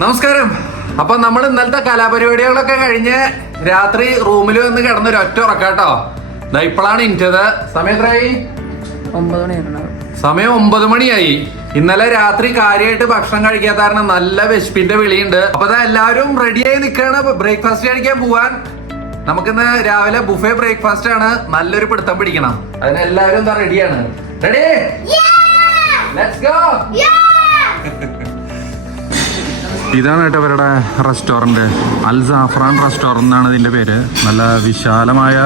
നമസ്കാരം. അപ്പൊ നമ്മൾ ഇന്നലത്തെ കലാപരിപാടികളൊക്കെ കഴിഞ്ഞ് രാത്രി റൂമിൽ വന്ന് കിടന്നൊരു ഒറ്റ ഉറക്കാട്ടോ. ഇപ്പോഴാണ് ഇൻറ്റത്. സമയം എത്രയായി? 9 മണിയായിരുന്നു. സമയം 9 മണിയായി. ഇന്നലെ രാത്രി കാര്യമായിട്ട് ഭക്ഷണം കഴിക്കാത്ത കാരണം നല്ല വിശപ്പിന്റെ വിളിയുണ്ട്. അപ്പൊ എല്ലാവരും റെഡിയായി നിൽക്കുകയാണ് ബ്രേക്ക്ഫാസ്റ്റ് കഴിക്കാൻ പോവാൻ. നമുക്കിന്ന് രാവിലെ ബുഫേ ബ്രേക്ക്ഫാസ്റ്റ് ആണ്. നല്ലൊരു പിടുത്തം പിടിക്കണം. അതിന് എല്ലാവരും എന്താ റെഡിയാണ്? റെഡി? Let's go. ഇതാണ് കേട്ടോ അവരുടെ റെസ്റ്റോറൻറ്റ്. അൽ സാഫ്രാൻ റെസ്റ്റോറൻ്റ് എന്നാണ് ഇതിൻ്റെ പേര്. നല്ല വിശാലമായ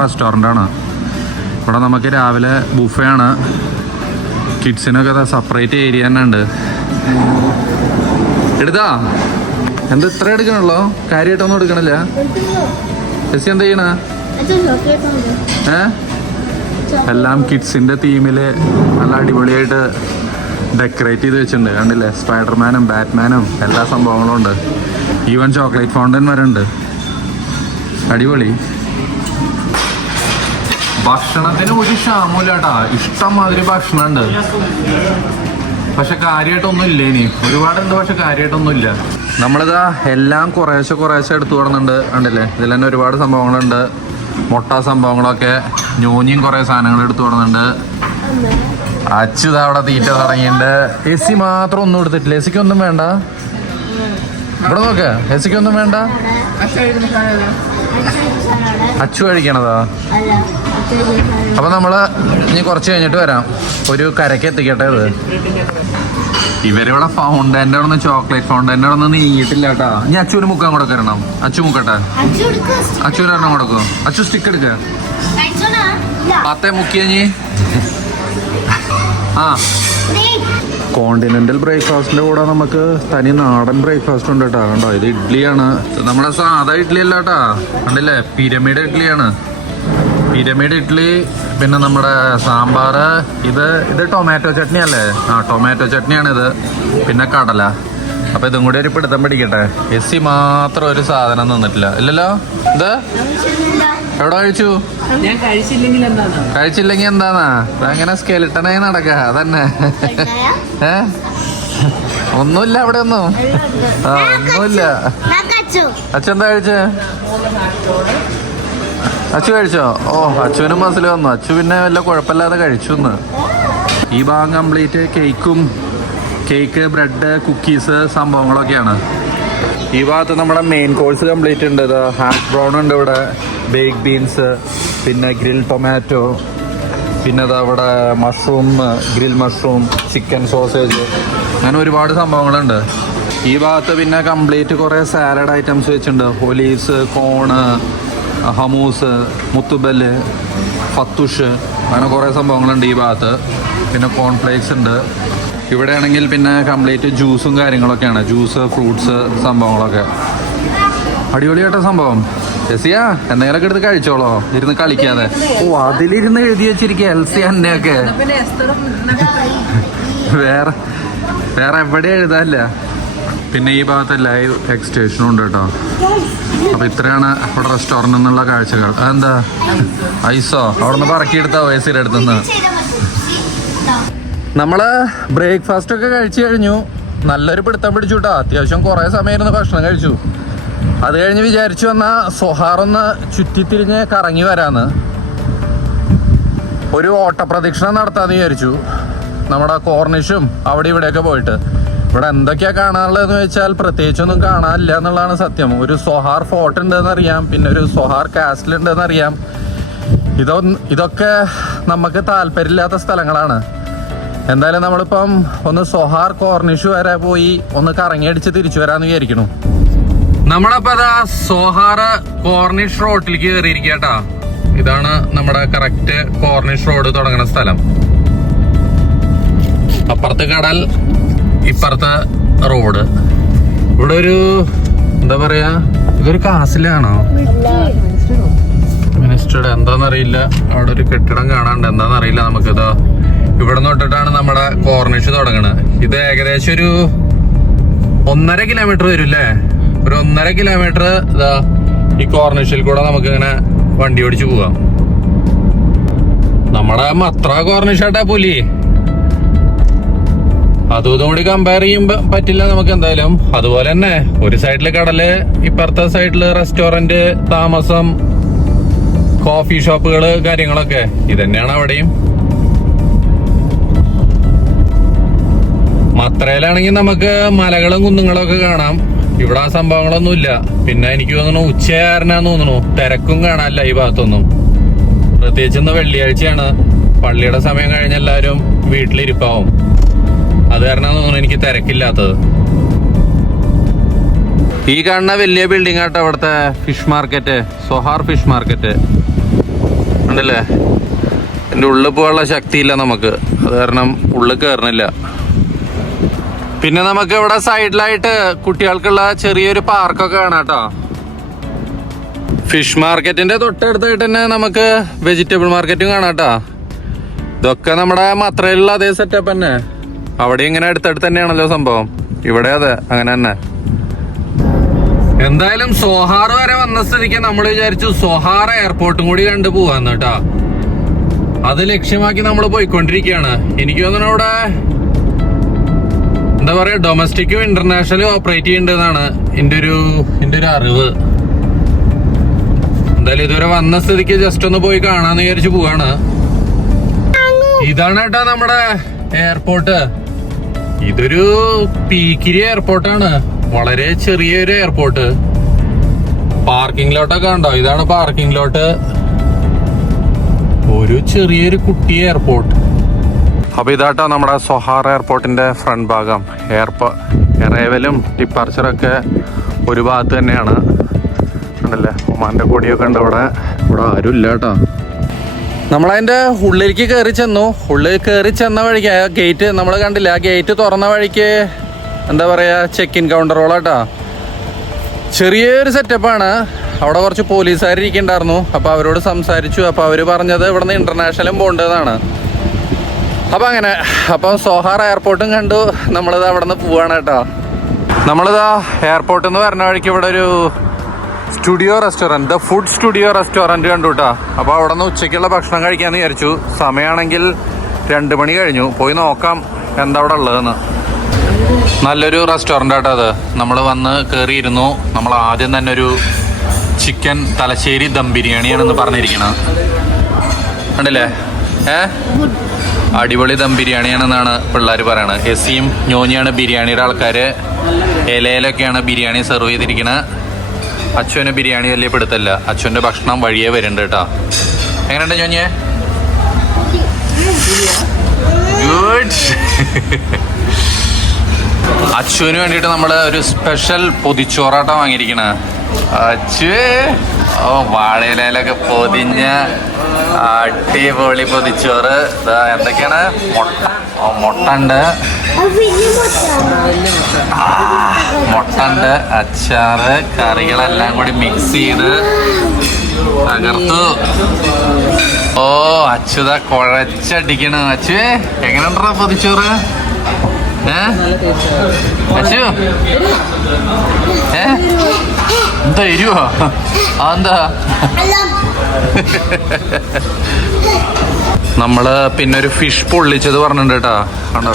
റെസ്റ്റോറൻ്റാണ്. ഇവിടെ നമുക്ക് രാവിലെ ബുഫേ ആണ്. കിഡ്സിനൊക്കെ സെപ്പറേറ്റ് ഏരിയ തന്നെ ഉണ്ട്. എടുത്താ എന്താ ഇത്ര എടുക്കണല്ലോ? കാര്യമായിട്ടൊന്നും എടുക്കണില്ല. ജെസ്സി എന്താ ചെയ്യണ? എല്ലാം കിഡ്സിൻ്റെ തീമിൽ നല്ല അടിപൊളിയായിട്ട് ഡെക്കറേറ്റ് ചെയ്ത് വെച്ചിട്ടുണ്ട്. കണ്ടില്ലേ? സ്പൈഡർമാനും ബാറ്റ്മാനും എല്ലാ സംഭവങ്ങളും ഉണ്ട്. ഈവൻ ചോക്ലേറ്റ് ഫൗണ്ടൻ വരെ ഉണ്ട്. അടിപൊളി. ഭക്ഷണത്തിന് ഒരു ക്ഷാമമില്ല കേട്ടാ. ഇഷ്ടം മാതിരി ഭക്ഷണമുണ്ട്. പക്ഷെ കാര്യമായിട്ടൊന്നും ഇല്ല. ഇനി ഒരുപാടുണ്ട്, പക്ഷെ കാര്യമായിട്ടൊന്നും ഇല്ല. നമ്മളിതാ എല്ലാം കുറേശ്ശെ എടുത്തു കൊടുക്കുന്നുണ്ട്. കണ്ടില്ലേ? ഇതിൽ തന്നെ ഒരുപാട് സംഭവങ്ങളുണ്ട്. മുട്ട സംഭവങ്ങളൊക്കെ, ഞോഞ്ഞിയും കുറേ സാധനങ്ങൾ എടുത്തു കൊടുക്കുന്നുണ്ട്. അച്യുത അവിടെ തീറ്റ തുടങ്ങിയിട്ടുണ്ട്. എസി മാത്രം ഒന്നും എടുത്തിട്ടില്ല. എസിക്ക് ഒന്നും വേണ്ട. ഇവിടെ നോക്ക, എസിക്ക് ഒന്നും വേണ്ട. അച്ചു കഴിക്കണതാ. അപ്പൊ നമ്മള് ഇനി കുറച്ച് കഴിഞ്ഞിട്ട് വരാം. ഒരു കരക്ക് എത്തിക്കട്ടെ. ഇത് ഇവരിവിടെ ഫൗണ്ടൻ്റെ അവിടെ നിന്ന്, ചോക്ലേറ്റ് ഫൗണ്ടൻ്റെ അവിടെ നിന്ന് നീങ്ങിയിട്ടില്ല കേട്ടാ. ഇനി അച്ചുവിന് മുക്കാൻ കൂടെ കയറണം. അച്ചു മുക്കട്ടെ. അച്ചുവിന് ഒരെണ്ണം കൊടുക്കും. അച്ചു സ്റ്റിക്ക് എടുക്ക. പത്തേ മുക്കിയഞ്ഞി. കോണ്ടിനെന്റൽ ബ്രേക്ക്ഫാസ്റ്റിന്റെ കൂടെ നമുക്ക് തനി നാടൻ ബ്രേക്ക്ഫാസ്റ്റ് ഉണ്ട് കേട്ടോ. കണ്ടോ? ഇത് ഇഡ്ഡലിയാണ്. നമ്മുടെ സാധാ ഇഡ്ഡലി അല്ല കേട്ടാ. കണ്ടില്ലേ? പിരമിഡ് ഇഡ്ഡലിയാണ്. പിരമിഡ് ഇഡ്ഡലി. പിന്നെ നമ്മുടെ സാമ്പാർ. ഇത് ടൊമാറ്റോ ചട്നി അല്ലേ? ടൊമാറ്റോ ചട്നിയാണ് ഇത്. പിന്നെ കടല. അപ്പൊ ഇതും കൂടി ഒരു പിടുത്തം പിടിക്കട്ടെ. എസി മാത്രം ഒരു സാധനം നിന്നിട്ടില്ല. ഇല്ലല്ലോ? ഇത് എവിടെ കഴിച്ചു? കഴിച്ചില്ലെങ്കിൽ എന്താന്നാ? അങ്ങനെ സ്കെലിട്ടനായി നടക്ക. അതന്നെ. ഒന്നുമില്ല അവിടെ ഒന്നും. ഒന്നുമില്ല. അച്ഛൻ എന്താ കഴിച്ചേ? അച്ചു കഴിച്ചോ? ഓ, അച്ചുവിനും മസിൽ വന്നു. അച്ചു പിന്നെ വല്ല കുഴപ്പമില്ലാതെ കഴിച്ചു. ഈ ഭാഗം കംപ്ലീറ്റ് കേക്ക്, ബ്രെഡ്, കുക്കീസ് സംഭവങ്ങളൊക്കെയാണ്. ഈ ഭാഗത്ത് നമ്മുടെ മെയിൻ കോഴ്സ് കംപ്ലീറ്റ് ഉണ്ട്. ഇത് ഹാഷ് ബ്രൗൺ ഉണ്ട് ഇവിടെ, ബേക്ക് ബീൻസ്, പിന്നെ ഗ്രിൽ ടൊമാറ്റോ, പിന്നെ അവിടെ mushroom, grill mushroom, chicken sausage, അങ്ങനെ ഒരുപാട് സംഭവങ്ങളുണ്ട്. ഈ ഭാഗത്ത് പിന്നെ കംപ്ലീറ്റ് കുറേ സാലഡ് ഐറ്റംസ് വെച്ചിട്ടുണ്ട്. ഒലീവ്സ്, കോണ്, ഹമൂസ്, മുത്തുബല്, ഫത്തുഷ്, അങ്ങനെ കുറേ സംഭവങ്ങളുണ്ട് ഈ ഭാഗത്ത്. പിന്നെ കോൺഫ്ലേക്സ് ഉണ്ട്. ഇവിടെ ആണെങ്കിൽ പിന്നെ കംപ്ലീറ്റ് ജ്യൂസും കാര്യങ്ങളൊക്കെയാണ്. ജ്യൂസ്, ഫ്രൂട്ട്സ് സംഭവങ്ങളൊക്കെ. അടിപൊളിയായിട്ട സംഭവം. എസിയാ എന്തെങ്കിലുമൊക്കെ എടുത്ത് കഴിച്ചോളോ, ഇരുന്ന് കളിക്കാതെ. ഓ, അതിലിരുന്ന് എഴുതി വെച്ചിരിക്കുക എൽസി എന്നെയൊക്കെ. വേറെ എവിടെ എഴുതാല്ല. പിന്നെ ഈ ഭാഗത്ത് ലൈവ് എക്സ്റ്റേഷനും ഉണ്ട് കേട്ടോ. അപ്പൊ ഇത്രയാണ് അവിടെ റെസ്റ്റോറൻറ്റ് എന്നുള്ള കാഴ്ചകൾ. അതെന്താ ഐസോ? അവിടെ നിന്ന് പറക്കിയെടുത്താവോ എസിയുടെ അടുത്തുനിന്ന്? നമ്മള് ബ്രേക്ക്ഫാസ്റ്റ് ഒക്കെ കഴിച്ചു കഴിഞ്ഞു. നല്ലൊരു പിടുത്തം പിടിച്ചു കേട്ടോ. അത്യാവശ്യം കുറെ സമയം ഇരുന്ന് ഭക്ഷണം കഴിച്ചു. അത് കഴിഞ്ഞ് വിചാരിച്ചു വന്ന സൊഹാറൊന്ന് ചുറ്റിത്തിരിഞ്ഞ് കറങ്ങി വരാന്ന്, ഒരു ഓട്ടപ്രദക്ഷിണം നടത്താന്ന് വിചാരിച്ചു. നമ്മുടെ കോർണിഷും അവിടെ ഇവിടെയൊക്കെ പോയിട്ട്. ഇവിടെ എന്തൊക്കെയാ കാണാനുള്ളതെന്ന് വെച്ചാൽ പ്രത്യേകിച്ചൊന്നും കാണാനില്ല എന്നുള്ളതാണ് സത്യം. ഒരു സൊഹാർ ഫോർട്ട് ഉണ്ടെന്ന് അറിയാം, പിന്നെ ഒരു സൊഹാർ കാസ്റ്റിൽ ഉണ്ടെന്ന് അറിയാം. ഇതൊക്കെ നമുക്ക് താല്പര്യമില്ലാത്ത സ്ഥലങ്ങളാണ്. എന്തായാലും നമ്മളിപ്പം ഒന്ന് സൊഹാർ കോർണിഷ് വരെ പോയി ഒന്ന് കറങ്ങിയടിച്ച് തിരിച്ചു വരാന്ന് വിചാരിക്കണു. നമ്മളപ്പോ അതാ സോഹാർ കോർണിഷ് റോഡിലേക്ക് കയറിയിരിക്കട്ടാ. ഇതാണ് നമ്മുടെ കറക്റ്റ് കോർണിഷ് റോഡ് തുടങ്ങുന്ന സ്ഥലം. അപ്പുറത്ത് കടൽ, ഇപ്പുറത്തെ റോഡ്. ഇവിടെ ഒരു എന്താ പറയാ, ഇതൊരു കാസിലാണോ? മിനിസ്റ്ററുടെ എന്താന്നറിയില്ല. അവിടെ ഒരു കെട്ടിടം കാണാണ്ട്, എന്താന്നറിയില്ല നമുക്കിതാ. ഇവിടെ തൊട്ടിട്ടാണ് നമ്മുടെ കോർണിഷ് തുടങ്ങണത്. ഇത് ഏകദേശം ഒരു 1.5 കിലോമീറ്റർ വരും അല്ലേ? ഒരു 1.5 കിലോമീറ്റർ ഇതാ ഈ കോർണിഷിൽ കൂടെ നമുക്ക് ഇങ്ങനെ വണ്ടി ഓടിച്ചു പോവാം. നമ്മുടെ മത്ര കോർണിഷാട്ടാ പുലി. അതും കൂടി കമ്പയർ ചെയ്യുമ്പോ പറ്റില്ല നമുക്ക് എന്തായാലും. അതുപോലെ തന്നെ ഒരു സൈഡില് കടല്, ഇപ്പുറത്തെ സൈഡില് റെസ്റ്റോറന്റ്, താമസം, കോഫി ഷോപ്പുകള്, കാര്യങ്ങളൊക്കെ ഇതന്നെയാണ് അവിടെയും. മത്രയിലാണെങ്കിൽ നമുക്ക് മലകളും കുന്നുകളും ഒക്കെ കാണാം. ഇവിടെ ആ സംഭവങ്ങളൊന്നുമില്ല. പിന്നെ എനിക്ക് തോന്നുന്നു ഉച്ചയാരനാന്ന് തോന്നുന്നു, തിരക്കും കാണാനില്ല ഈ ഭാഗത്തൊന്നും. പ്രത്യേകിച്ച് ഇന്ന് വെള്ളിയാഴ്ചയാണ്, പള്ളിയുടെ സമയം കഴിഞ്ഞ എല്ലാവരും വീട്ടിലിരിപ്പാവും. അത് കാരണം തോന്നുന്നു എനിക്ക് തിരക്കില്ലാത്തത്. ഈ കാണുന്ന വലിയ ബിൽഡിംഗ് ആട്ടോ അവിടുത്തെ fish market, Sohar fish market ഉണ്ടല്ലേ. എൻ്റെ ഉള്ളിൽ പോകാനുള്ള ശക്തിയില്ല നമുക്ക്, അത് കാരണം ഉള്ളിൽ കയറണില്ല. പിന്നെ നമുക്ക് ഇവിടെ സൈഡിലായിട്ട് കുട്ടികൾക്കുള്ള ചെറിയൊരു പാർക്കൊക്കെ കാണാം കേട്ടോ. ഫിഷ് മാർക്കറ്റിന്റെ തൊട്ടടുത്തായിട്ട് തന്നെ നമുക്ക് വെജിറ്റബിൾ മാർക്കറ്റും കാണാം കേട്ടോ. ഇതൊക്കെ നമ്മുടെ മത്രയിലുള്ള അതേ സെറ്റപ്പ് തന്നെ. അവിടെ ഇങ്ങനെ അടുത്തടുത്ത് തന്നെയാണല്ലോ സംഭവം. ഇവിടെ അതെ അങ്ങനെ തന്നെ. എന്തായാലും സോഹാർ വരെ വന്ന സ്ഥിതിക്ക് നമ്മൾ വിചാരിച്ചു സോഹാർ എയർപോർട്ടും കൂടി കണ്ടു പോവാന്ന് കേട്ടോ. അത് ലക്ഷ്യമാക്കി നമ്മൾ പോയിക്കൊണ്ടിരിക്കുകയാണ്. എനിക്ക് തോന്നുന്നു അവിടെ എന്താ പറയാ, ഡൊമസ്റ്റിക്കും ഇന്റർനാഷണലും ഓപ്പറേറ്റ് ചെയ്യേണ്ടതാണ് എന്റെ ഒരു അറിവ്. എന്തായാലും ഇതുവരെ വന്ന സ്ഥിതിക്ക് ജസ്റ്റ് ഒന്ന് പോയി കാണാന്ന് വിചാരിച്ചു പോവാണ്. ഇതാണ് കേട്ടോ നമ്മുടെ എയർപോർട്ട്. ഇതൊരു പീക്കിരി എയർപോർട്ടാണ്, വളരെ ചെറിയൊരു എയർപോർട്ട്. പാർക്കിംഗ് ലോട്ടൊക്കെ ഉണ്ടോ, ഇതാണ് പാർക്കിംഗ് ലോട്ട്. ഒരു ചെറിയൊരു കുട്ടി എയർപോർട്ട്. അപ്പൊ ഇതാട്ടോ നമ്മുടെ സൊഹാർ എയർപോർട്ടിന്റെ ഫ്രണ്ട് ഭാഗം. അറൈവലും ഡിപ്പാർച്ചറൊക്കെ ഒരു ഭാഗത്ത് തന്നെയാണ്. ഉണ്ടല്ലേ, ഒമാന്റെ കൊടിയൊക്കെ ഉണ്ട് ഇവിടെ. ഇവിടെ ആരും ഇല്ല കേട്ടോ. നമ്മളതിന്റെ ഉള്ളിലേക്ക് കയറി ചെന്നു. ഉള്ളിൽ കയറി ചെന്ന വഴിക്ക് ഗേറ്റ് നമ്മൾ കണ്ടില്ല, ആ ഗേറ്റ് തുറന്ന വഴിക്ക് എന്താ പറയാ, ചെക്ക് ഇൻ കൗണ്ടറുകളാട്ടോ. ചെറിയൊരു സെറ്റപ്പാണ്. അവിടെ കുറച്ച് പോലീസുകാരിക്കുന്നുണ്ടായിരുന്നു. അപ്പോൾ അവരോട് സംസാരിച്ചു. അപ്പോൾ അവർ പറഞ്ഞത് ഇവിടെ നിന്ന് ഇന്റർനാഷണലും പോകേണ്ടതാണ്. അപ്പം അങ്ങനെ, അപ്പം സോഹാർ എയർപോർട്ടും കണ്ടു. നമ്മളിത് അവിടെ നിന്ന് പോവാണ് കേട്ടോ. നമ്മളിതാ എയർപോർട്ടിൽ നിന്ന് വരുന്ന വഴിക്ക് ഇവിടെ ഒരു studio restaurant, the food studio restaurant കണ്ടു കേട്ടോ. അപ്പോൾ അവിടെ നിന്ന് ഉച്ചയ്ക്കുള്ള ഭക്ഷണം കഴിക്കാമെന്ന് വിചാരിച്ചു. സമയമാണെങ്കിൽ 2 മണി കഴിഞ്ഞു. പോയി നോക്കാം എന്താ അവിടെ ഉള്ളതെന്ന്. നല്ലൊരു റെസ്റ്റോറൻ്റ് ആട്ടോ അത്. നമ്മൾ വന്ന് കയറിയിരുന്നു. നമ്മൾ ആദ്യം തന്നെ ഒരു ചിക്കൻ തലശ്ശേരി ദം ബിരിയാണിയാണെന്ന് പറഞ്ഞിരിക്കണം. കണ്ടില്ലേ, അടിപൊളി ദം ബിരിയാണിയാണെന്നാണ് പിള്ളേർ പറയണത്. എസിയും ഞോഞ്ഞിയാണ് ബിരിയാണിയുടെ ആൾക്കാർ. ഇലയിലൊക്കെയാണ് ബിരിയാണി സെർവ് ചെയ്തിരിക്കുന്നത്. അച്ഛന് ബിരിയാണി വലിയ പിടുത്തല്ല. അച്ഛൻ്റെ ഭക്ഷണം വഴിയേ വരുന്നുണ്ട് കേട്ടോ. എങ്ങനെയുണ്ട് ഞോഞ്ഞെ? ഗുഡ്. അച്ഛന് വേണ്ടിയിട്ട് നമ്മൾ ഒരു സ്പെഷ്യൽ പൊതിച്ചോറാട്ടം വാങ്ങിയിരിക്കണ. അച്ഛ വാഴയിലൊക്കെ പൊതിഞ്ഞ അടിപൊളി പൊതിച്ചോറ്. എന്തൊക്കെയാണ്? മുട്ടുണ്ട്, മുട്ടുണ്ട്, അച്ചാറ്, കറികളെല്ലാം കൂടി മിക്സ് ചെയ്ത് തകർത്തു. ഓ അച്യുത കുഴച്ചടിക്കണ. അച്ചു എങ്ങനെയുണ്ടാ പൊതിച്ചോറ്? അച്ചു എന്താ എരിവോ? അതെന്താ? നമ്മള് പിന്നെ ഒരു ഫിഷ് പൊള്ളിച്ചത് പറഞ്ഞിട്ടുണ്ട് കേട്ടോ. കണ്ടോ,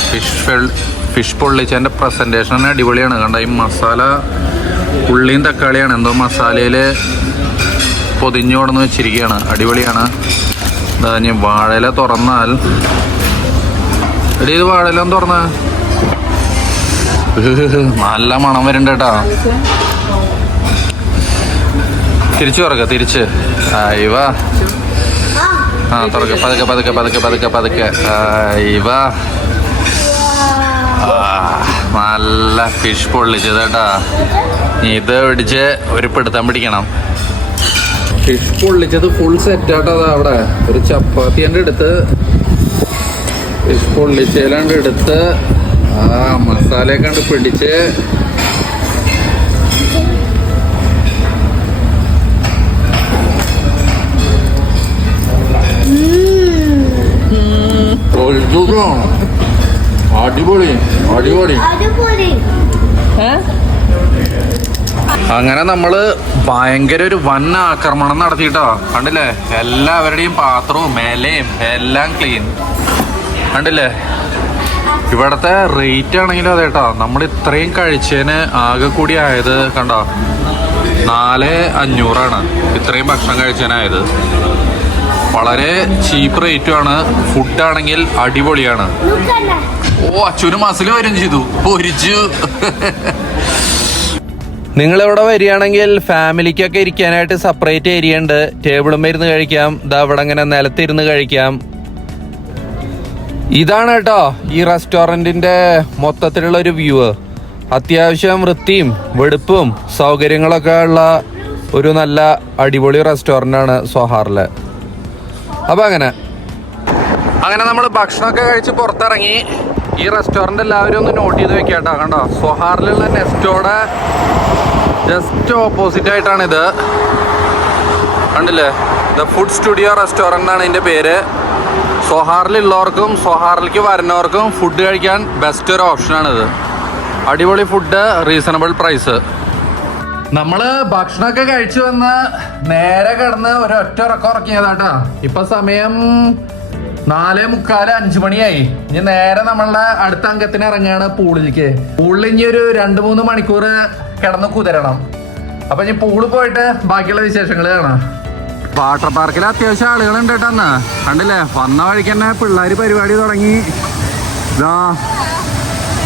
ഫിഷ് പൊള്ളിച്ചതിന്റെ പ്രസന്റേഷൻ തന്നെ അടിപൊളിയാണ്. കണ്ടോ, ഈ മസാല ഉള്ളിയും തക്കാളിയാണ്, എന്തോ മസാലയില് പൊതിഞ്ഞു കൊടുന്ന് വെച്ചിരിക്കുകയാണ്. അടിപൊളിയാണ്. എന്താ ഞാൻ വാഴയില തുറന്നാൽ, എടി ഇത് വാഴയില ഒന്ന് തുറന്ന നല്ല മണം വരുന്നുണ്ട് കേട്ടോ. തിരിച്ചു തുറക്ക, തിരിച്ച്. ഇവ ആ തുറക്ക, പതുക്കെ പതുക്കെ പതുക്കെ പതുക്കെ പതുക്കെ. ഇവ നല്ല ഫിഷ് പൊള്ളിച്ചത് കേട്ടാ. ഇത് പിടിച്ച് ഒരു പിടുത്തം പിടിക്കണം. ഫിഷ് പൊള്ളിച്ചത് ഫുൾ സെറ്റ് ആട്ടോ. അവിടെ ഒരു ചപ്പാത്തി എൻ്റെ എടുത്ത് ഫിഷ് പൊള്ളിച്ചതിലാണ്ട് എടുത്ത് ആ മസാലയൊക്കെ കണ്ട് പിടിച്ച് അടിപൊളി അടിപൊളി. അങ്ങനെ നമ്മള് ഭയങ്കര ഒരു വൻ ആക്രമണം നടത്തിയിട്ടോ. കണ്ടില്ലേ, എല്ലാവരുടെയും പാത്രവും മേലയും എല്ലാം ക്ലീൻ. കണ്ടില്ലേ, ഇവിടത്തെ റേറ്റ് ആണെങ്കിലും അതെ കേട്ടോ, നമ്മൾ ഇത്രയും കഴിച്ചതിന് ആകെ കൂടി ആയത് കണ്ടോ 4,500 ഇത്രയും ഭക്ഷണം കഴിച്ചതിനായത്. വളരെ ചീപ്പ് റേറ്റുമാണ്. ഫുഡാണെങ്കിൽ അടിപൊളിയാണ്. ഓ അച്ഛന് മസിൽ വരും ചെയ്തു, പൊരിച്ചു. നിങ്ങളിവിടെ വരികയാണെങ്കിൽ ഫാമിലിക്കൊക്കെ ഇരിക്കാനായിട്ട് സെപ്പറേറ്റ് ഏരിയ ഉണ്ട്. ടേബിളും ഇരുന്ന് കഴിക്കാം. ഇതാ ഇവിടെ ഇങ്ങനെ നിലത്തിരുന്ന് കഴിക്കാം. ഇതാണ് കേട്ടോ ഈ റെസ്റ്റോറൻറ്റിൻ്റെ മൊത്തത്തിലുള്ള ഒരു വ്യൂ. അത്യാവശ്യം വൃത്തിയും വെടുപ്പും സൗകര്യങ്ങളൊക്കെ ഉള്ള ഒരു നല്ല അടിപൊളി റെസ്റ്റോറൻ്റാണ് സോഹാറിലെ. അപ്പം അങ്ങനെ നമ്മൾ ഭക്ഷണമൊക്കെ കഴിച്ച് പുറത്തിറങ്ങി. ഈ റെസ്റ്റോറൻറ്റ് എല്ലാവരും ഒന്ന് നോട്ട് ചെയ്ത് വെക്കാം കേട്ടോ. കണ്ടോ, സോഹാറിലുള്ള നെസ്റ്റോടെ ജസ്റ്റ് ഓപ്പോസിറ്റ് ആയിട്ടാണിത്. കണ്ടില്ലേ, ദ ഫുഡ് സ്റ്റുഡിയോ റെസ്റ്റോറൻ്റ് ആണ് ഇതിൻ്റെ പേര്. സോഹാറിലുള്ളവർക്കും സോഹാറിലേക്ക് വരുന്നവർക്കും ഫുഡ് കഴിക്കാൻ ബെസ്റ്റ് ഒരു ഓപ്ഷനാണിത്. അടിപൊളി ഫുഡ്, റീസണബിൾ പ്രൈസ്. നമ്മൾ ഭക്ഷണമൊക്കെ കഴിച്ചു വന്ന് നേരെ കിടന്ന് ഒരൊറ്റ ഉറക്കം ഉറക്കിയതാട്ടാ. ഇപ്പൊ സമയം 4:45 5 മണിയായി. ഇനി നേരെ നമ്മളുടെ അടുത്ത അംഗത്തിന് ഇറങ്ങുകയാണ് പൂളിലേക്ക്. പൂളിൽ ഇനി ഒരു 2-3 മണിക്കൂർ കിടന്ന് കുതിരണം. അപ്പൊ ഇനി പൂളിൽ പോയിട്ട് ബാക്കിയുള്ള വിശേഷങ്ങൾ കാണാം. വാട്ടർ പാർക്കിൽ അത്യാവശ്യം ആളുകളുണ്ട് കേട്ടെന്ന്. കണ്ടില്ലേ, വന്ന വഴിക്ക് തന്നെ പിള്ളേർ പരിപാടി തുടങ്ങി. ഇതാ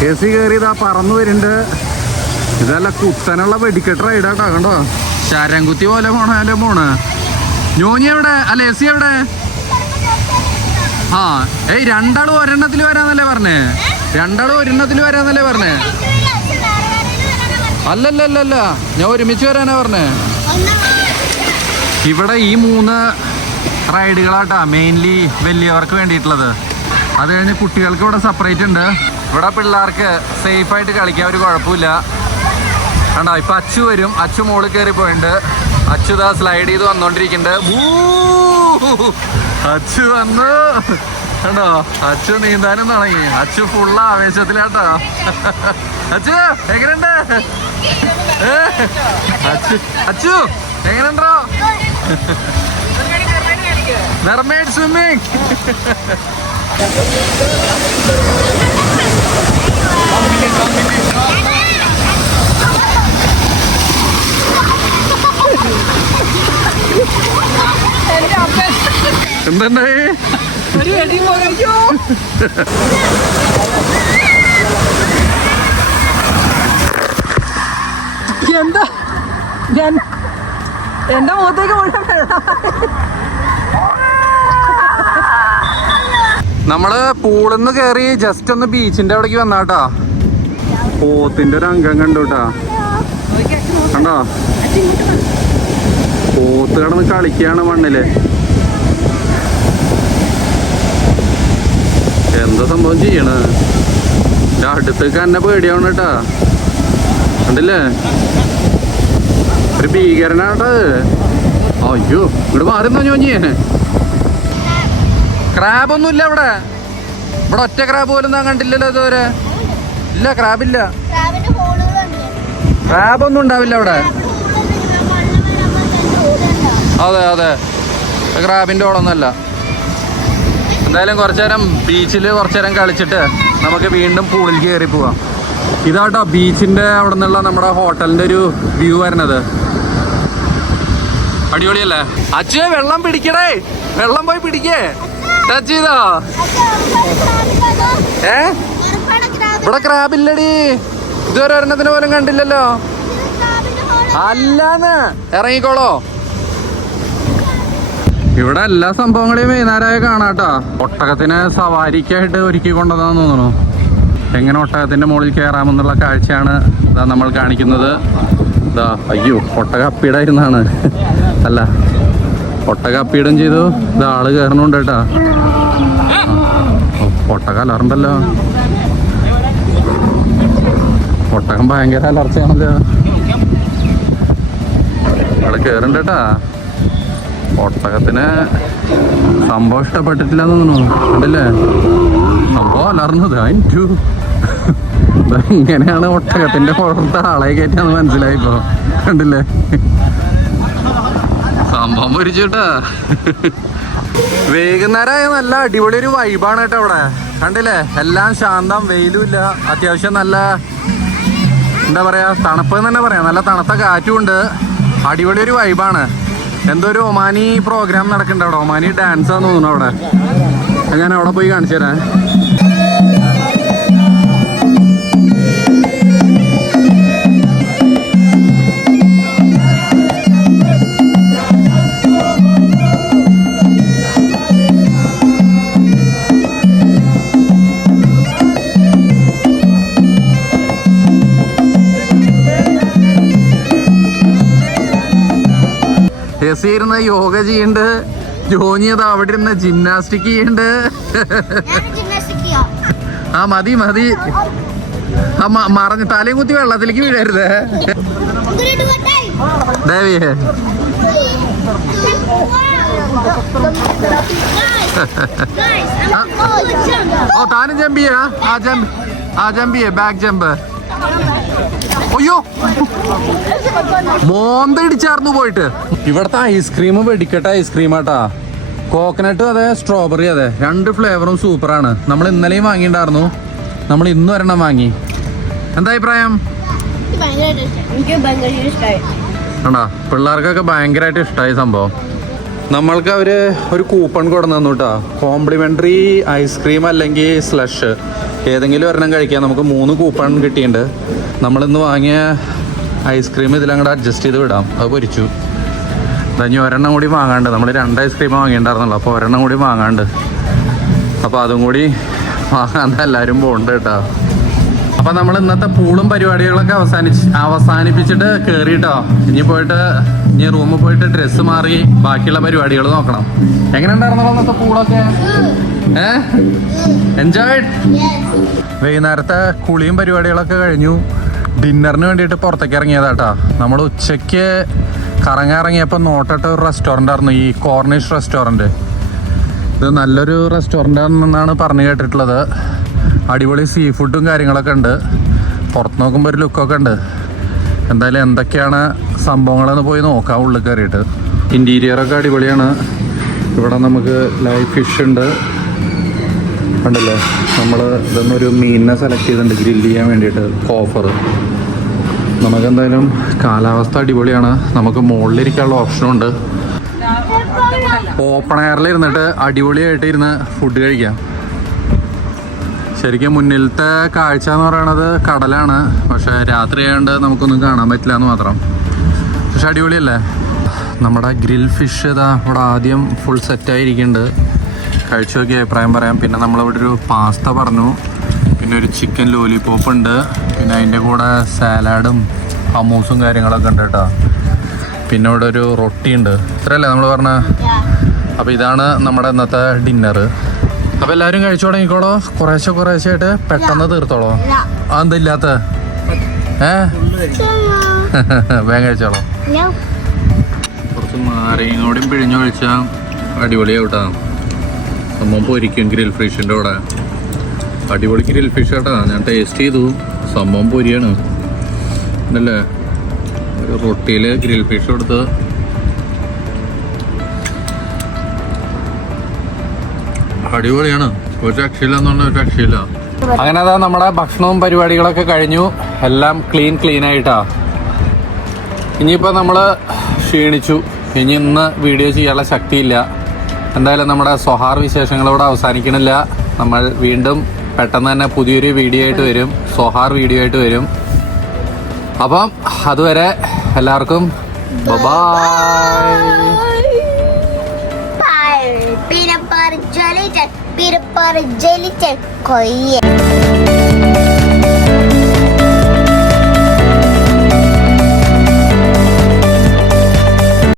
AC കയറി ഇതാ പറന്നു വരുന്നുണ്ട്. ഇതല്ല കുത്തനുള്ള വെടിക്കെട്ട് റൈഡാട്ടോ. കണ്ടോ, ശരംകുത്തി പോലെ പോണ്. ഞോഞ്ഞി എവിടെ? അല്ല AC എവിടെ? ആ ഏയ് രണ്ടാളും ഒരെണ്ണത്തിൽ വരാന്നല്ലേ പറഞ്ഞേ? രണ്ടാളും ഒരെണ്ണത്തിൽ വരാന്നല്ലേ പറഞ്ഞേ? അല്ലല്ലല്ല, ഞാൻ ഒരുമിച്ച് വരാനാ പറഞ്ഞേ. ഇവിടെ ഈ 3 റൈഡുകളാട്ടാ മെയിൻലി വലിയവർക്ക് വേണ്ടിയിട്ടുള്ളത്. അത് കഴിഞ്ഞ് കുട്ടികൾക്ക് ഇവിടെ സെപ്പറേറ്റ് ഉണ്ട്. ഇവിടെ പിള്ളേർക്ക് സേഫായിട്ട് കളിക്കാൻ ഒരു കുഴപ്പമില്ല. കണ്ടോ, ഇപ്പം അച്ചു വരും. അച്ചു മോളിൽ കയറി പോയിട്ടുണ്ട്. അച്ചു ഇതാ സ്ലൈഡ് ചെയ്ത് വന്നോണ്ടിരിക്കുന്നുണ്ട്. അച്ചു വന്നു. കണ്ടോ, അച്ചു നീന്താനും തുടങ്ങി. അച്ചു ഫുള്ള ആവേശത്തിലാട്ടോ. അച്ചു എങ്ങനെയുണ്ട്? അച്ചു എങ്ങനെയുണ്ടോ? Mermaid swimming. എന്തായി? എന്താ ഞാൻ എന്റെ മുഖത്തേക്ക് മുഴുവൻ നമ്മള് പൂളിന്ന് കയറി ജസ്റ്റ് ഒന്ന് ബീച്ചിന്റെ അവിടേക്ക് വന്നാട്ടാ. പോത്തിന്റെ ഒരു അംഗം കണ്ടോട്ടാ. കണ്ടോ, പോത്ത് കിടന്ന് കളിക്കാണ് മണ്ണില്. എന്താ സംഭവം ചെയ്യണ്? അടുത്തേക്ക് തന്നെ പേടിയാവണം കേട്ടാ. കണ്ടില്ലേ, ഒരു ഭീകരനാട്ടത്. അയ്യോ, ഇവിടെ മാറുന്നോ ഞോഞ്ഞിയെ? ക്രാബൊന്നും ഇല്ല ഇവിടെ. ഇവിടെ ഒറ്റ ക്രാബ് പോലും ഞാൻ കണ്ടില്ലല്ലോ ഇതുവരെ. ഇല്ല, ക്രാബില്ല. ക്രാബൊന്നും ഉണ്ടാവില്ല ഇവിടെ. അതെ അതെ, ക്രാബിന്റെ ഓളൊന്നുമല്ല. എന്തായാലും കുറച്ചു നേരം ബീച്ചിൽ കുറച്ചു നേരം കളിച്ചിട്ട് നമുക്ക് വീണ്ടും പൂളിൽ കയറി പോവാം. ഇതാട്ടോ ബീച്ചിന്റെ അവിടെ നിന്നുള്ള നമ്മുടെ ഹോട്ടലിന്റെ ഒരു വ്യൂ വരുന്നത്. അടിപൊളിയല്ലേ? അച്ഛേ വെള്ളം പിടിക്കടേ, വെള്ളം പോയി പിടിക്കേ. ടച്ച് ചെയ്തോ? ഇവിടെ ക്രാബില്ലടി. ഇതുവരെ ഒരെണ്ണത്തിന് പോലും കണ്ടില്ലല്ലോ. അല്ലാന്ന് ഇറങ്ങിക്കോളോ. ഇവിടെ എല്ലാ സംഭവങ്ങളെയും വൈകുന്നേരമായ കാണാട്ടോ. ഒട്ടകത്തിന് സവാരിക്കായിട്ട് ഒരുക്കി കൊണ്ടുവന്നാന്ന് തോന്നുന്നു. എങ്ങനെ ഒട്ടകത്തിന്റെ മുകളിൽ കയറാമെന്നുള്ള കാഴ്ചയാണ് ഇതാ നമ്മൾ കാണിക്കുന്നത്. ഇതാ അയ്യോ, ഒട്ടക അപ്പീടായിരുന്നാണ്. അല്ല, ഒട്ടക അപ്പീടും ചെയ്തു. ഇത് ആള് കയറണുണ്ട് കേട്ടാ. ഒട്ടക അലറുണ്ടല്ലോ. ഒട്ടകം ഭയങ്കര അലർച്ചയാണല്ലോ. ആള് കയറുണ്ട് കേട്ടാ. ഒട്ടകത്തിന് സംഭവം ഇഷ്ടപ്പെട്ടിട്ടില്ലെന്ന് തോന്നുന്നു. കണ്ടില്ലേ, സംഭവം അലർന്നത്. ഇങ്ങനെയാണ് ഒട്ടകത്തിന്റെ പുറത്ത് ആളെ കയറ്റാന്ന് മനസ്സിലായിപ്പോ. കണ്ടില്ലേ, സംഭവം പൊരിച്ചുട്ടാ. വൈകുന്നേരമായ നല്ല അടിപൊളി ഒരു വൈബാണ് കേട്ടോ അവിടെ. കണ്ടില്ലേ, എല്ലാം ശാന്തം, വെയിലും ഇല്ല, അത്യാവശ്യം നല്ല എന്താ പറയാ തണുപ്പ് എന്ന് തന്നെ പറയാം, നല്ല തണുത്ത കാറ്റും ഉണ്ട്. അടിപൊളി ഒരു വൈബാണ്. എന്തോ ഒരു ഒമാനി പ്രോഗ്രാം നടക്കുന്നുണ്ട് അവിടെ, ഒമാനി ഡാൻസ് ആണെന്ന് തോന്നുന്നു അവിടെ. ഞാൻ അവിടെ പോയി കാണിച്ചു തരാം. ഇരുന്ന് യോഗ ചെയ്യണ്ട്, ജോനിയത് അവിടെ ഇരുന്ന് ജിംനാസ്റ്റിക് ചെയ്യണ്ട്. ആ മതി മതി, ആ മറഞ്ഞ് തലയും കുത്തി വെള്ളത്തിലേക്ക് വീഴരുത് ദേവിയെ. ഓ താനും ജമ്പ് ചെയ്യാ, ആ ജമ്പ് ചെയ്യേ, ബാക്ക് ജമ്പ്. അയ്യോ മോന്തടിച്ചാർന്നു പോയിട്ട്. ഇവിടുത്തെ ഐസ്ക്രീം വെടിക്കട്ട ഐസ്ക്രീമാട്ടാ, കോക്കനട്ട് അതെ സ്ട്രോബെറി അതെ, രണ്ട് ഫ്ലേവറും സൂപ്പറാണ്. നമ്മൾ ഇന്നലെയും വാങ്ങിയിട്ടുണ്ടായിരുന്നു, നമ്മൾ ഇന്നും ഒരെണ്ണം വാങ്ങി. എന്താ അഭിപ്രായം? ആണ്ടാ പിള്ളേർക്കൊക്കെ ഭയങ്കരമായിട്ട് ഇഷ്ടമായി സംഭവം. നമ്മൾക്ക് അവര് ഒരു കൂപ്പൺ കൊടുന്നു തന്നു കേട്ടോ, കോംപ്ലിമെന്ററി ഐസ്ക്രീം അല്ലെങ്കിൽ സ്ലഷ് ഏതെങ്കിലും ഒരെണ്ണം കഴിക്കാം. നമുക്ക് 3 കൂപ്പൺ കിട്ടിയിട്ടുണ്ട്. നമ്മളിന്ന് വാങ്ങിയ ഐസ്ക്രീം ഇതിലങ്ങോട്ട് അഡ്ജസ്റ്റ് ചെയ്ത് വിടാം. അത് പൊരിച്ചു. ഇനി ഒരെണ്ണം കൂടി വാങ്ങാണ്ട്, നമ്മൾ 2 ഐസ്ക്രീം വാങ്ങിയിട്ടുണ്ടായിരുന്നല്ലോ, അപ്പോൾ ഒരെണ്ണം കൂടി വാങ്ങാണ്ട്. അപ്പോൾ അതും കൂടി വാങ്ങാൻ എല്ലാവരും പോകണ്ട കേട്ടോ. അപ്പം നമ്മൾ ഇന്നത്തെ പൂളും പരിപാടികളൊക്കെ അവസാനിപ്പിച്ചിട്ട് കയറിയിട്ടോ. ഇനി റൂമിൽ പോയിട്ട് ഡ്രസ്സ് മാറി ബാക്കിയുള്ള പരിപാടികൾ നോക്കണം. എങ്ങനെ ഉണ്ടായിരുന്നല്ലോ ഇന്നത്തെ പൂളൊക്കെ? എൻജോയ്ഡ്? വൈകുന്നേരത്തെ കുളിയും പരിപാടികളൊക്കെ കഴിഞ്ഞു. ഡിന്നറിന് വേണ്ടിയിട്ട് പുറത്തേക്ക് ഇറങ്ങിയതാട്ടാ. നമ്മൾ ഉച്ചയ്ക്ക് കറങ്ങിയപ്പോൾ നോട്ടിട്ട ഒരു റെസ്റ്റോറൻ്റ് ആയിരുന്നു, ഈ കോർണിഷ് റെസ്റ്റോറൻറ്റ്. ഇത് നല്ലൊരു റെസ്റ്റോറൻ്റ് ആണെന്നാണ് പറഞ്ഞു കേട്ടിട്ടുള്ളത്. അടിപൊളി സീ ഫുഡും കാര്യങ്ങളൊക്കെ ഉണ്ട്. പുറത്ത് നോക്കുമ്പോൾ ഒരു ലുക്കൊക്കെ ഉണ്ട്. എന്തായാലും എന്തൊക്കെയാണ് സംഭവങ്ങളെന്ന് പോയി നോക്കാം ഉള്ളിൽ കയറിയിട്ട്. ഇൻറ്റീരിയറൊക്കെ അടിപൊളിയാണ്. ഇവിടെ നമുക്ക് ലൈവ് ഫിഷ് ഉണ്ട്, കണ്ടല്ലേ. നമ്മൾ ഇതൊന്നൊരു മീനിനെ സെലക്ട് ചെയ്തിട്ടുണ്ട് ഗ്രില്ല് ചെയ്യാൻ വേണ്ടിയിട്ട്, കോഫർ. നമുക്കെന്തായാലും കാലാവസ്ഥ അടിപൊളിയാണ്. നമുക്ക് മുകളിലിരിക്കാനുള്ള ഓപ്ഷനുണ്ട്. ഓപ്പൺ എയറിൽ ഇരുന്നിട്ട് അടിപൊളിയായിട്ട് ഇരുന്ന് ഫുഡ് കഴിക്കാം. ശരിക്കും മുന്നിലത്തെ കാഴ്ച എന്ന് പറയണത് കടലാണ്, പക്ഷേ രാത്രി ആയതുകൊണ്ട് നമുക്കൊന്നും കാണാൻ പറ്റില്ല എന്ന് മാത്രം. പക്ഷെ അടിപൊളിയല്ലേ. നമ്മുടെ ഗ്രിൽ ഫിഷ് ഇതാ ഇവിടെ ആദ്യം ഫുൾ സെറ്റായിരിക്കുന്നുണ്ട്. കഴിച്ചു നോക്കി അഭിപ്രായം പറയാം. പിന്നെ നമ്മളിവിടെ ഒരു പാസ്ത പറഞ്ഞു, പിന്നെ ഒരു ചിക്കൻ ലോലിപോപ്പ് ഉണ്ട്, പിന്നെ അതിൻ്റെ കൂടെ സാലാഡും ഹമൂസും കാര്യങ്ങളൊക്കെ ഉണ്ട് കേട്ടോ. പിന്നെ ഇവിടെ ഒരു റൊട്ടി ഉണ്ട്. ഇത്രയല്ലേ നമ്മൾ പറഞ്ഞ. അപ്പോൾ ഇതാണ് നമ്മുടെ ഇന്നത്തെ ഡിന്നർ. അപ്പോൾ എല്ലാവരും കഴിച്ചു തുടങ്ങിക്കോളോ, കുറേശ്ശെ ആയിട്ട് പെട്ടെന്ന് തീർത്തോളോ. അതെന്താ ഇല്ലാത്ത വേഗം കഴിച്ചോളോ. കുറച്ച് നാരങ്ങയും കൂടി പിഴിഞ്ഞു കഴിച്ചാൽ അടിപൊളിയാവട്ടാ. സംഭവം പൊരിക്കും ഗ്രിൽ ഫിഷിൻ്റെ കൂടെ. അടിപൊളി ഗ്രിൽ ഫിഷ് കേട്ടാ, ഞാൻ ടേസ്റ്റ് ചെയ്തു. സംഭവം പൊരിയാണ് അല്ലേ. ഒരു റൊട്ടിയിൽ ഗ്രിൽ ഫിഷ് കൊടുത്ത് അടിപൊളിയാണ്. ഒരു രക്ഷയില്ല എന്നുള്ള ഒരു രക്ഷയില്ല. അങ്ങനെ അതാ നമ്മുടെ ഭക്ഷണവും പരിപാടികളൊക്കെ കഴിഞ്ഞു. എല്ലാം ക്ലീൻ ആയിട്ടാ. ഇനിയിപ്പോൾ നമ്മൾ ക്ഷീണിച്ചു. ഇന്ന് വീഡിയോ ചെയ്യാനുള്ള ശക്തിയില്ല. എന്തായാലും നമ്മുടെ സ്വഹാർ വിശേഷങ്ങളിവിടെ അവസാനിക്കണില്ല. നമ്മൾ വീണ്ടും പെട്ടെന്ന് തന്നെ പുതിയൊരു വീഡിയോ ആയിട്ട് വരും, സ്വഹാർ വീഡിയോ ആയിട്ട് വരും. അപ്പം അതുവരെ എല്ലാവർക്കും by. Peanut butter jelly, peanut butter jelly,